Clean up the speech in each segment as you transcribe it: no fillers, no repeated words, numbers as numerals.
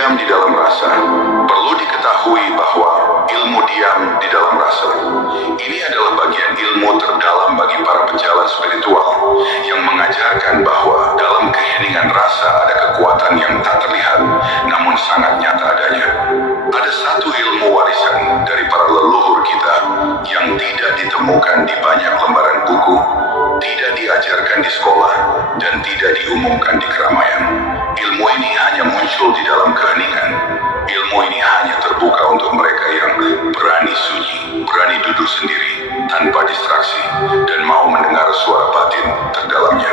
Diam di dalam rasa. Perlu diketahui bahwa ilmu diam di dalam rasa ini adalah bagian ilmu terdalam bagi para pejalan spiritual yang mengajarkan bahwa dalam keheningan rasa ada kekuatan yang tak terlihat namun sangat nyata adanya. Ada satu ilmu warisan dari para leluhur kita yang tidak ditemukan di banyak lembaran buku, tidak diajarkan di sekolah, dan tidak diumumkan di keramaian. Ilmu ini hanya muncul di dalam keheningan. Ilmu ini hanya terbuka untuk mereka yang berani sunyi, berani duduk sendiri, tanpa distraksi, dan mau mendengar suara batin terdalamnya.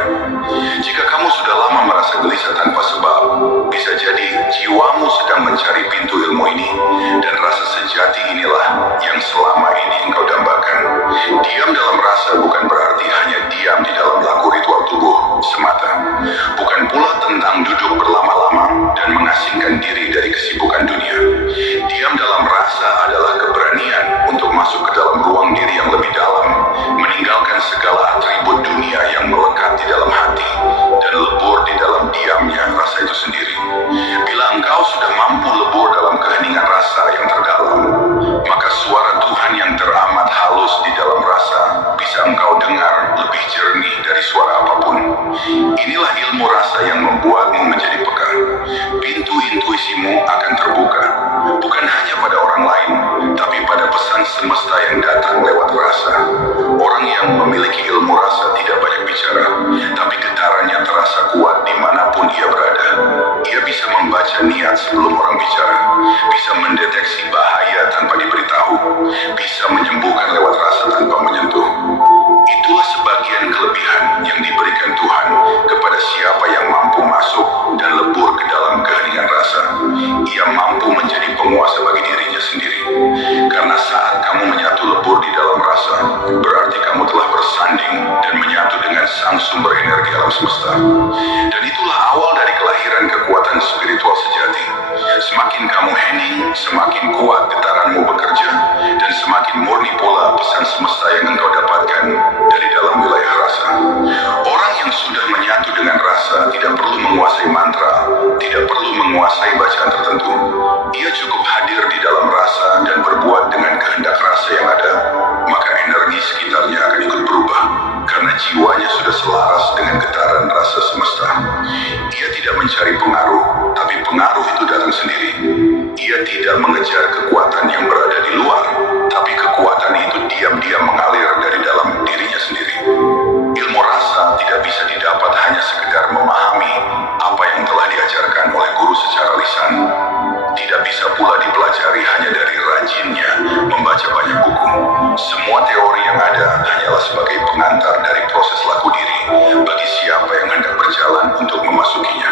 Jika kamu sudah lama merasa gelisah tanpa sebab, bisa jadi jiwamu sedang mencari pintu ilmu ini, dan rasa sejati inilah yang selama ini engkau dambakan. Diam dalam rasa bukan berarti hanya diam di dalam laku ritual tubuh semata. Bukan pula tentang duduk berlama-lama dan mengasingkan diri dari kesibukan dunia. Diam dalam rasa adalah keberanian untuk masuk ke dalam ruang diri yang lebih dalam, meninggalkan segala atribut dunia yang melekat di dalam hati, dan lebur di dalam diamnya rasa itu sendiri. Bila engkau sudah mampu lebur dalam keheningan rasa yang terdalam, maka suara Tuhan yang teramat halus di dalam rasa bisa engkau dengar lebih jernih dari suara apapun. Inilah ilmu rasa yang membuatmu menjadi peka. Pintu intuisimu akan terbuka, bukan hanya pada orang lain, tapi pada pesan semesta yang datang lewat rasa. Orang yang memiliki ilmu rasa tidak banyak bicara, tapi getarannya terasa kuat dimanapun ia berada. Ia bisa membaca niat sebelum orang bicara, bisa mendeteksi bahaya tanpa diberitahu, bisa menyembuhkan lewat rasa tanpa menyentuh. Itulah sebagian kelebihan yang diberikan Tuhan kepada siapa yang mampu masuk dan lebur ke dalam keheningan rasa. Ia mampu menjadi penguasa bagi dirinya sendiri. Karena saat kamu menyatu lebur di dalam rasa, berarti kamu telah bersanding dan menyatu dengan sang sumber energi alam semesta. Dan itulah awal dari kelahiran kekuatan spiritual sejati. Semakin kamu hening, semakin kuat getaranmu bekerja, dan semakin murni pula pesan semesta yang engkau dapatkan dari dalam wilayah rasa. Orang yang sudah menyatu dengan rasa tidak perlu menguasai mantra, tidak perlu menguasai bacaan tertentu. Ia cukup hadir di dalam rasa dan berbuat dengan kehendak rasa yang ada, maka energi sekitarnya akan ikut berubah, karena jiwanya sudah selaras dengan getaran rasa semesta. Ia tidak mencari pengaruh, tapi pengaruh itu datang sendiri. Ia tidak mengejar kekuatan yang berada di luar, tapi kekuatan itu diam-diam mengalir dari dalam dirinya sendiri. Ilmu rasa tidak bisa didapat hanya sekedar memahami apa yang telah diajarkan oleh guru secara lisan. Tidak bisa pula dipelajari hanya dari rajinnya membaca banyak buku. Semua teori yang ada hanyalah sebagai pengantar dari proses laku diri bagi siapa yang hendak berjalan untuk memasukinya.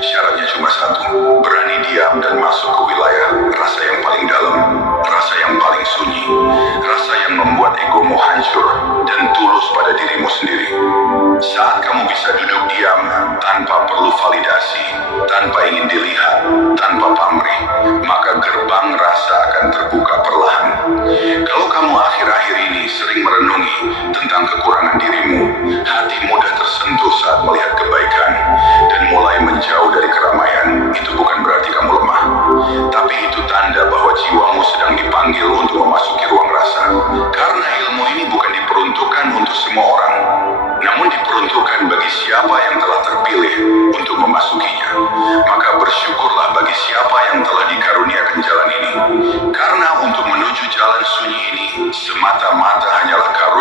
Syaratnya cuma satu, berani diam dan masuk ke wilayah rasa yang paling dalam, rasa yang paling sunyi, rasa yang membuat egomu hancur dan tulus pada dirimu sendiri. Saat kamu bisa duduk diam tanpa perlu validasi, tanpa ingin dilihat, tanpa pamrih, maka gerbang rasa akan terbuka perlahan. Kalau kamu akhir-akhir ini sering merenungi tentang kekurangan dirimu, hati mudah tersentuh saat melihat kebaikan, dan mulai menjauh dari keramaian, itu bukan berarti kamu lemah, tapi itu tanda bahwa jiwamu sedang dipanggil untuk memasuki ruang rasa. Karena ilmu ini bukan diperuntukkan untuk semua orang, namun diperuntukkan bagi siapa yang telah terpilih untuk memasukinya. Maka bersyukurlah bagi siapa yang telah dikaruniakan jalan ini, karena untuk menuju jalan sunyi ini semata-mata hanyalah karunia